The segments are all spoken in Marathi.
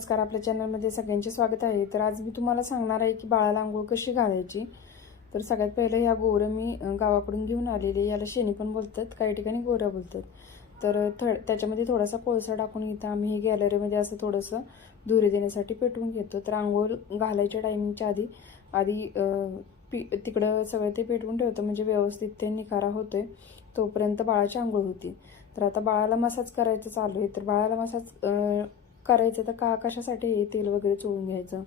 नमस्कार आपल्या चॅनलमध्ये सगळ्यांचे स्वागत आहे. तर आज मी तुम्हाला सांगणार आहे की बाळाला आंघोळ कशी घालायची? तर सगळ्यात पहिलं ह्या गोरं मी गावाकडून घेऊन आलेले. याला शेणी पण बोलतात काही ठिकाणी गोऱ्या बोलतात. तर थड त्याच्यामध्ये थोडासा कोळसा टाकून इथं आम्ही हे गॅलरीमध्ये असं थोडंसं धुरे देण्यासाठी पेटवून घेतो. तर आंघोळ घालायच्या टायमिंगच्या आधी आधी पि तिकडं सगळं ते पेटवून ठेवतं. म्हणजे व्यवस्थित ते निखारा होतोय. तोपर्यंत बाळाची आंघोळ होती. तर आता बाळाला मसाज करायचं चालू आहे. तर बाळाला मसाज करायचं तर का कशासाठी हे तेल वगैरे चोळून घ्यायचं?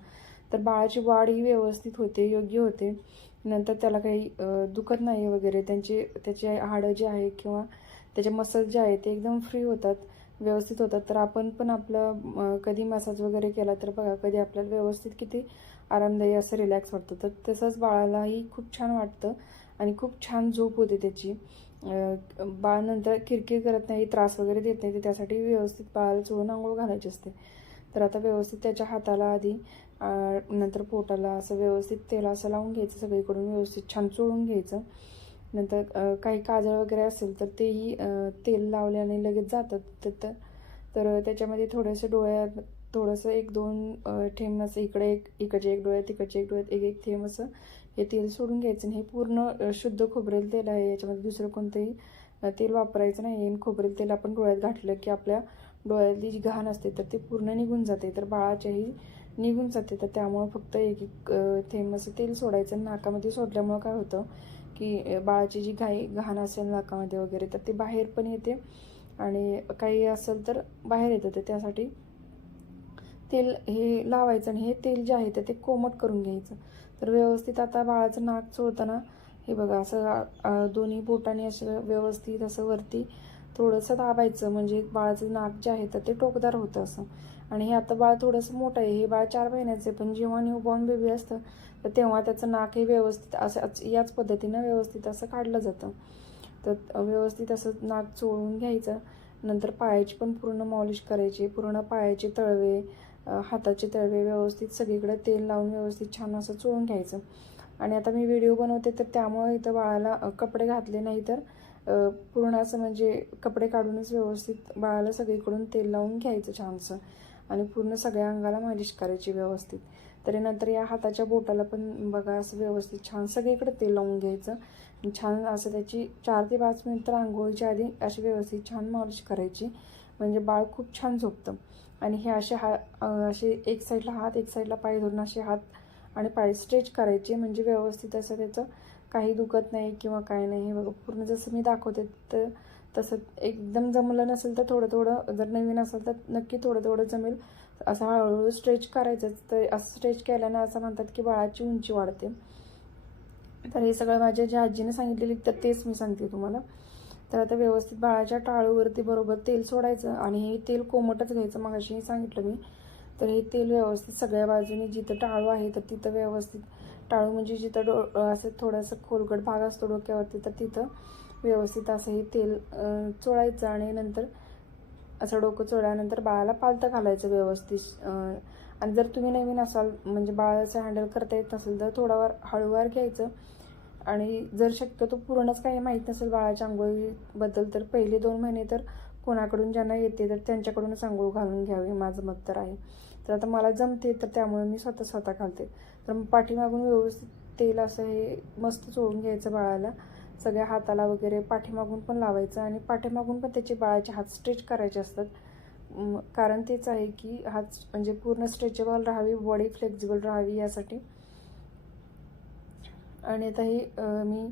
तर बाळाची वाढ ही व्यवस्थित होते योग्य होते. नंतर त्याला काही दुखत नाही वगैरे त्यांचे त्याचे हाडं जे आहे किंवा त्याचे मसल जे आहे ते एकदम फ्री होतात व्यवस्थित होतात. तर आपण पण आपलं कधी मसाज वगैरे केला तर बघा कधी आपल्याला व्यवस्थित किती आरामदायी असं रिलॅक्स वाटतं. तर तसंच बाळालाही खूप छान वाटतं. आणि खूप छान झोप होते त्याची. बाळ नंतर किरकिर करत नाही त्रास वगैरे देत नाही तर त्यासाठी व्यवस्थित बाळाला चोळून आंघोळ घालायची असते. तर आता व्यवस्थित त्याच्या हाताला आधी नंतर पोटाला असं व्यवस्थित तेल असं लावून घ्यायचं सगळीकडून व्यवस्थित छान चोळून घ्यायचं. नंतर काही काजळ वगैरे असेल तर तेही तेल लावल्याने लगेच जातात. तर तर- त्याच्यामध्ये थोडेसे डोळ्यात थोडंसं एक दोन थेंब असं इकडे एक इकडचे एक डोळ्यात तिकडचे एक डोळ्यात एक एक थेंब असं हे तेल सोडून घ्यायचं आणि हे पूर्ण शुद्ध खोबरेल तेल आहे. याच्यामध्ये दुसरं कोणतंही तेल वापरायचं नाही. आणि खोबरेल तेल आपण डोळ्यात घातलं की आपल्या डोळ्यातली जी घाण असते तर ते पूर्ण निघून जाते. तर बाळाच्याही निघून जाते. तर त्यामुळं फक्त एक एक थेंब असं तेल सोडायचं आणि नाकामध्ये सोडल्यामुळं काय होतं की बाळाची जी घाई घाण असेल नाकामध्ये वगैरे तर ते बाहेर पण येते आणि काही असेल तर बाहेर येतं. तर त्यासाठी तेल हे लावायचं आणि हे तेल जे आहे तर ते कोमट करून घ्यायचं. तर व्यवस्थित आता बाळाचं नाक चोळताना हे बघा असं दोन्ही बोटाने असं व्यवस्थित असं वरती थोडंसं दाबायचं. म्हणजे बाळाचं नाक जे आहे तर ते टोकदार होतं असं. आणि हे आता बाळ थोडंसं मोठं आहे. हे बाळ चार महिन्याचं आहे. पण जेव्हा न्यूबॉर्न बेबी असतं तर तेव्हा त्याचं नाक हे व्यवस्थित असं याच पद्धतीनं व्यवस्थित असं काढलं जातं. तर व्यवस्थित असं नाक चोळून घ्यायचं. नंतर पायाची पण पूर्ण मॉलिश करायची. पूर्ण पायाचे तळवे हाताचे तळवे व्यवस्थित सगळीकडे तेल लावून व्यवस्थित छान असं चोळून घ्यायचं. आणि आता मी व्हिडिओ बनवते तर त्यामुळे इथं बाळाला कपडे घातले नाही तर पूर्ण असं म्हणजे कपडे काढूनच व्यवस्थित बाळाला सगळीकडून तेल लावून घ्यायचं छानसं. आणि पूर्ण सगळ्या अंगाला मालिश करायची व्यवस्थित. तरी नंतर या हाताच्या बोटाला पण बघा असं व्यवस्थित छान सगळीकडे तेल लावून घ्यायचं. छान असं त्याची चार ते पाच मिनिटं आंघोळीच्या आधी अशी व्यवस्थित छान मालिश करायची. म्हणजे बाळ खूप छान झोपतं. आणि हे असे हा असे एक साईडला हात एक साईडला पाय धरून असे हात आणि पाय स्ट्रेच करायचे. म्हणजे व्यवस्थित असं त्याचं काही दुखत नाही किंवा काय नाही. हे बघा पूर्ण जसं मी दाखवते तर तसं एकदम जमलं नसेल तर थोडं थोडं जर नवीन असेल तर नक्की थोडं थोडं जमेल. असं हळूहळू स्ट्रेच करायचंच. तर असं स्ट्रेच केल्यानं असं म्हणतात की बाळाची उंची वाढते. तर हे सगळं माझ्या ज्या आजीने सांगितलेली तर तेच मी सांगते तुम्हाला. तर आता व्यवस्थित बाळाच्या टाळूवरती बरोबर तेल सोडायचं आणि हे तेल कोमटच घ्यायचं. मग सांगितलं मी. तर हे तेल व्यवस्थित सगळ्या बाजूने जिथं टाळू आहे तर तिथं व्यवस्थित टाळू म्हणजे जिथं डो असं थोडंसं खोलगट भाग असतो डोक्यावरती तर तिथं व्यवस्थित असं हे तेल चोळायचं आणि नंतर असं डोकं चोळल्यानंतर बाळाला पालतं घालायचं व्यवस्थित. आणि जर तुम्ही नवीन असाल म्हणजे बाळाचं हँडल करता येत नसेल तर थोडावार हळूवार घ्यायचं. आणि जर शक्यतो पूर्णच काही माहीत नसेल बाळाच्या आंघोळीबद्दल तर पहिले दोन महिने तर कोणाकडून ज्यांना येते तर त्यांच्याकडूनच आंघोळ घालून घ्यावी माझं मत तर आहे. तर आता मला जमते तर त्यामुळे मी स्वतः स्वतः घालते. तर मग पाठीमागून व्यवस्थित तेल असं हे मस्त चोळून घ्यायचं बाळाला. सगळ्या हाताला वगैरे पाठीमागून पण लावायचं आणि पाठीमागून पण त्याचे बाळाचे हात स्ट्रेच करायचे असतात. कारण तेच आहे की हात म्हणजे पूर्ण स्ट्रेचेबल राहावी बॉडी फ्लेक्झिबल राहावी यासाठी. आणि आता हे मी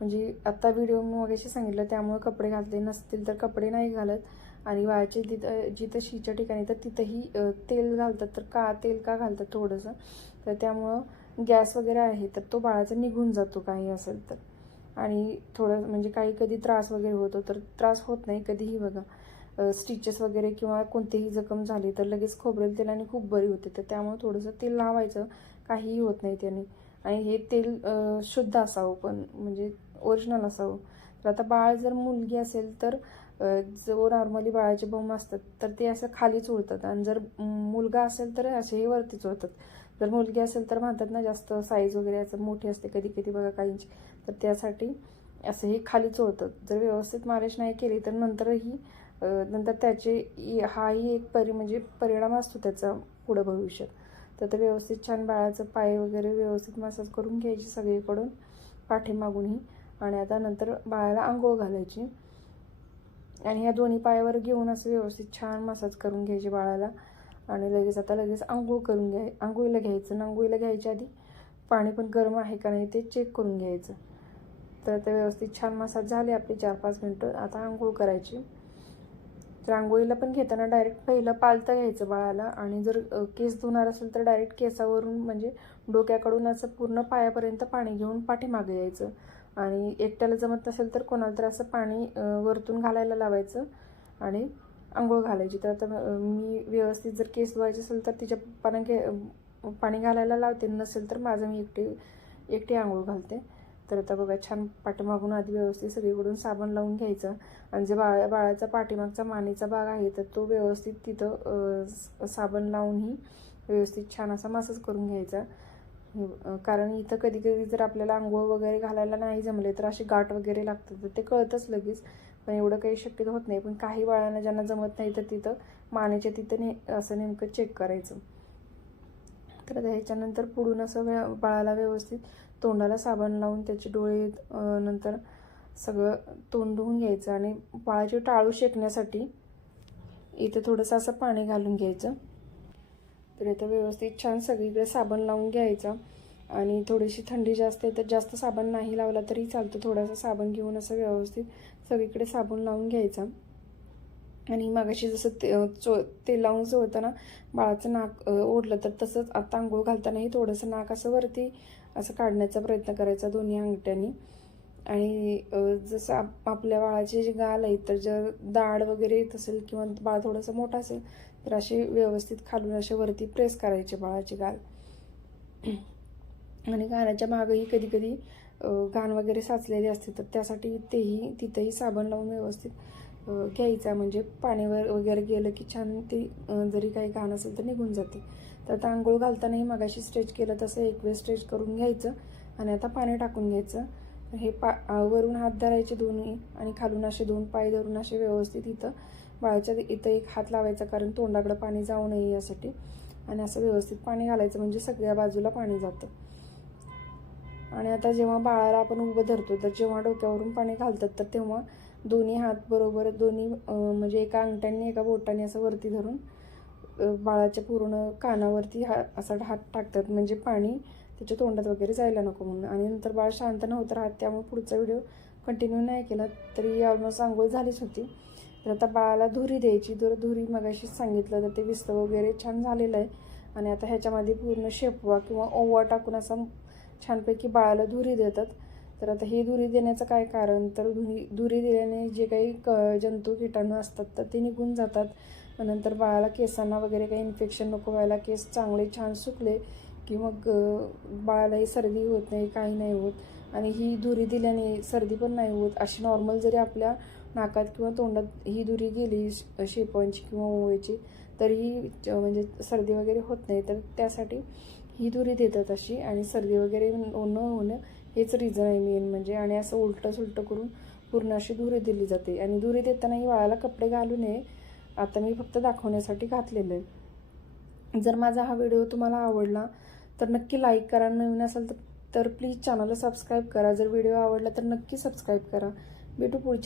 म्हणजे आत्ता व्हिडिओ मगाशी सांगितलं त्यामुळे कपडे घातले नसतील तर कपडे नाही घालत. आणि बाळाचे तिथं जिथं शीच्या ठिकाणी तर तिथंही तेल घालतात. तर का तेल का घालतात थोडंसं? तर त्यामुळं गॅस वगैरे आहे तर तो बाळाचा निघून जातो काही असेल तर. आणि थोडं म्हणजे काही कधी त्रास वगैरे होतो तर त्रास होत नाही कधीही बघा. स्टिचेस वगैरे किंवा कोणतीही जखम झाली तर लगेच खोबरेल तेलाने खूप बरी होते. तर त्यामुळे थोडंसं तेल लावायचं काहीही होत नाही त्याने. आणि हे तेल शुद्ध असावं पण म्हणजे ओरिजिनल असावं. तर आता बाळ जर मुलगी असेल तर जो नॉर्मली बाळाचे बॉम्ब असतात तर ते असं खालीच चोळतात. आणि जर मुलगा असेल तर असे हे वरतीच चोळतात. जर मुलगी असेल तर म्हणतात ना जास्त साईज वगैरे असं मोठी असते कधी कधी बघा काहींची तर त्यासाठी असं हे खाली चोळतात. जर व्यवस्थित मालिश नाही केली तर नंतरही नंतर त्याचे हाही एक परि म्हणजे परिणाम असतो त्याचा पुढं भविष्यात. तर ते व्यवस्थित छान बाळाचं पाय वगैरे व्यवस्थित मसाज करून घ्यायची सगळीकडून पाठीमागूनही. आणि आता नंतर बाळाला आंघोळ घालायची. आणि ह्या दोन्ही पायावर घेऊन असं व्यवस्थित छान मसाज करून घ्यायची बाळाला. आणि लगेच आता लगेच आंघोळ करून घ्याय आंघोळीला घ्यायचं. आंघोळीला घ्यायच्या आधी पाणी पण गरम आहे का नाही ते चेक करून घ्यायचं. तर आता व्यवस्थित छान मसाज झाले आपले चार पाच मिनटं. आता आंघोळ करायची. तर पण घेताना डायरेक्ट पहिलं पालतं घ्यायचं बाळाला आणि जर केस धुणार असेल तर डायरेक्ट केसावरून म्हणजे डोक्याकडून असं पूर्ण पायापर्यंत पाणी घेऊन पाठीमागे यायचं. आणि एकट्याला जमत नसेल तर कोणाला तर असं पाणी वरतून घालायला लावायचं आणि आंघोळ घालायची. तर आता मी व्यवस्थित जर केस धुवायचे असेल तर तिच्या पप्पांना घे पाणी घालायला लावते. नसेल तर माझं मी एकटी एकटी आंघोळ घालते. तर आता बघा छान पाठीमागून आधी व्यवस्थित सगळीकडून साबण लावून घ्यायचं. आणि जे बाळा बाळाचा पाठीमागचा मानेचा भाग आहे तर तो व्यवस्थित तिथं साबण लावूनही व्यवस्थित छान असा मसाज करून घ्यायचा. कारण इथं कधी कधी जर आपल्याला आंघोळ वगैरे घालायला नाही जमले तर असे गाठ वगैरे लागतात तर ते कळतच लगेच. पण एवढं काही शक्यतो होत नाही. पण काही बाळांना ज्यांना जमत नाही तर तिथं मानेच्या तिथं ने असं नेमकं चेक करायचं. तर ह्याच्यानंतर पुढून असं बाळाला व्यवस्थित तोंडाला साबण लावून त्याचे डोळे नंतर सगळं तोंड धुवून घ्यायचं आणि बाळाची टाळू शेकण्यासाठी इथं थोडंसं असं पाणी घालून घ्यायचं. तर इथं व्यवस्थित छान सगळीकडे साबण लावून घ्यायचा आणि थोडीशी थंडी जास्त आहे तर जास्त साबण नाही लावला तरी चालतं. थोडासा साबण घेऊन असं व्यवस्थित सगळीकडे साबण लावून घ्यायचा. आणि मगाशी जसं ते चो ते लावून चोळताना बाळाचं नाक ओढलं तर तसंच आता आंघोळ घालतानाही थोडंसं नाक असं वरती असं काढण्याचा प्रयत्न करायचा दोन्ही अंगठ्यांनी. आणि जसं आप आपल्या बाळाचे जे गाल आहेत तर जर दाढ वगैरे येत असेल किंवा बाळ थोडंसं मोठं असेल तर असे व्यवस्थित खालून असे वरती प्रेस करायचे बाळाचे गाल. आणि गाण्याच्या मागंही कधी कधी घाण वगैरे साचलेली असते तर त्यासाठी तेही तिथंही साबण लावून व्यवस्थित घ्यायचा. म्हणजे पाण्यावर वगैरे गेलं की छान ते जरी काही घाण असेल तर निघून जाते. तर आता आंघोळ घालतानाही मगाशी स्ट्रेच केलं तसं एक वेळ स्ट्रेच करून घ्यायचं आणि आता पाणी टाकून घ्यायचं. हे पा वरून हात धरायचे दोन्ही आणि खालून असे दोन पाय धरून असे व्यवस्थित इथं बाळाच्या इथं एक हात लावायचा कारण तोंडाकडं पाणी जाऊ नये यासाठी. आणि असं व्यवस्थित पाणी घालायचं म्हणजे सगळ्या बाजूला पाणी जातं. आणि आता जेव्हा बाळाला आपण उभं धरतो तर जेव्हा डोक्यावरून पाणी घालतात तर तेव्हा दोन्ही हात बरोबर दोन्ही म्हणजे एका अंगठ्याने एका बोटाने असं वरती धरून बाळाच्या पूर्ण कानावरती हा असा हात टाकतात. म्हणजे पाणी त्याच्या तोंडात वगैरे जायला नको म्हणून. आणि नंतर बाळ शांत नव्हतं राहत त्यामुळे पुढचा व्हिडिओ कंटिन्यू नाही केला तरी ऑलमोस्ट आंघोळ झालीच होती. तर आता बाळाला धुरी द्यायची. जर धुरी मगाशीच सांगितलं तर ते विस्त वगैरे छान झालेलं आहे. आणि आता ह्याच्यामध्ये पूर्ण शेपवा किंवा ओवा टाकून असा छानपैकी बाळाला धुरी देतात. तर आता ही धुरी देण्याचं काय कारण? तर धुरी धुरी दिल्याने जे काही क जंतू किटाणू असतात तर ते निघून जातात. नंतर बाळाला केसांना वगैरे काही इन्फेक्शन नको व्हायला केस चांगले छान सुकले की मग बाळालाही सर्दी होत नाही काही नाही होत. आणि ही धुरी दिल्याने सर्दी पण नाही होत. अशी नॉर्मल जरी आपल्या नाकात किंवा तोंडात ही धुरी गेली शेपणची किंवा ओळीची तरीही च- म्हणजे सर्दी वगैरे होत नाही. तर त्यासाठी ही धुरी देतात अशी. आणि सर्दी वगैरे न होणं हेच रिझन आहे मेन म्हणजे. आणि असं उलटं सुलटं करून पूर्ण अशी धुरी दिली जाते. आणि धुरी देतानाही बाळाला कपडे घालू नये आता मी फक्त दाखवण्यासाठी घातलेलं आहे. जर माझा हा व्हिडिओ तुम्हाला आवडला तर नक्की लाईक करा. नवीन असेल तर तर प्लीज चॅनलला सबस्क्राईब करा. जर व्हिडिओ आवडला तर नक्की सबस्क्राईब करा. भेटू पुढच्या